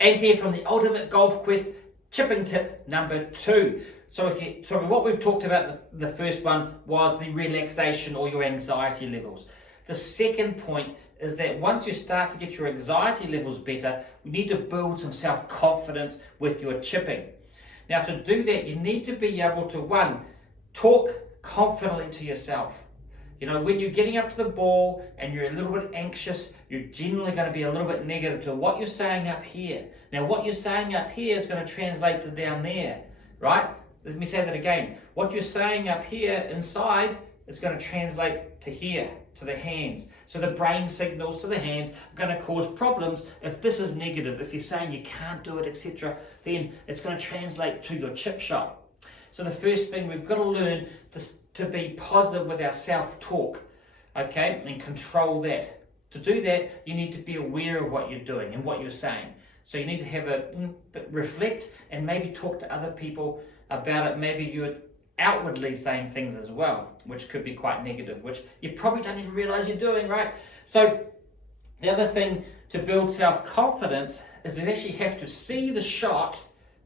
And here from the Ultimate Golf Quest, chipping tip number 2. So what we've talked about, the first one was the relaxation or your anxiety levels. The second point is that once you start to get your anxiety levels better, we need to build some self-confidence with your chipping. Now, to do that, you need to be able to, one, talk confidently to yourself. You know, when you're getting up to the ball and you're a little bit anxious, you're generally going to be a little bit negative to what you're saying up here. Now, what you're saying up here is going to translate to down there, right? Let me say that again. What you're saying up here inside is going to translate to here, to the hands. So the brain signals to the hands are going to cause problems. If this is negative, if you're saying you can't do it, etc., then it's going to translate to your chip shot. So the first thing, we've got to learn to be positive with our self-talk, okay, and control that. To do that, you need to be aware of what you're doing and what you're saying. So you need to have reflect and maybe talk to other people about it. Maybe you're outwardly saying things as well, which could be quite negative, which you probably don't even realize you're doing, right? So the other thing to build self-confidence is you actually have to see the shot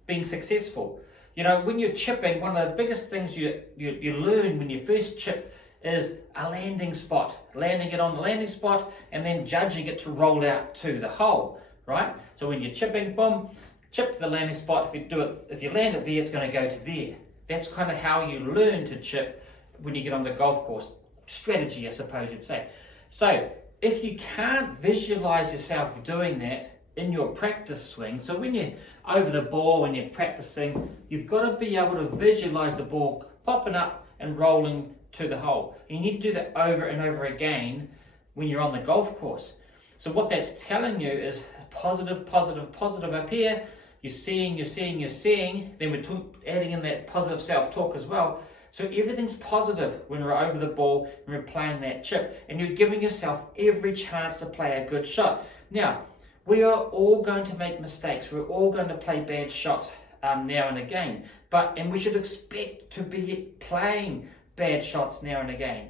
being successful. You know, when you're chipping, one of the biggest things you learn when you first chip is a landing spot, landing it on the landing spot and then judging it to roll out to the hole, right? So when you're chipping, boom, chip to the landing spot. If you land it there, it's going to go to there. That's kind of how you learn to chip when you get on the golf course. Strategy, I suppose you'd say. So if you can't visualize yourself doing that in your practice swing, so when you're over the ball, when you're practicing, you've got to be able to visualize the ball popping up and rolling to the hole. You need to do that over and over again when you're on the golf course. So what that's telling you is positive, positive, positive up here. You're seeing, then we're adding in that positive self-talk as well. So everything's positive when we're over the ball and we're playing that chip, and you're giving yourself every chance to play a good shot. Now, we are all going to make mistakes. We're all going to play bad shots now and again, and we should expect to be playing bad shots now and again.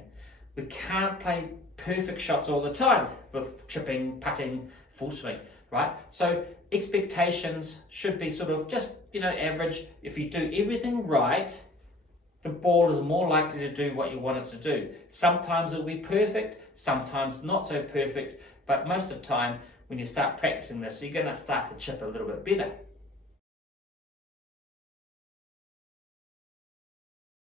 We can't play perfect shots all the time with chipping, putting, full swing, right? So expectations should be sort of just, average. If you do everything right, the ball is more likely to do what you want it to do. Sometimes it'll be perfect, sometimes not so perfect, but most of the time when you start practicing this, you're going to start to chip a little bit better.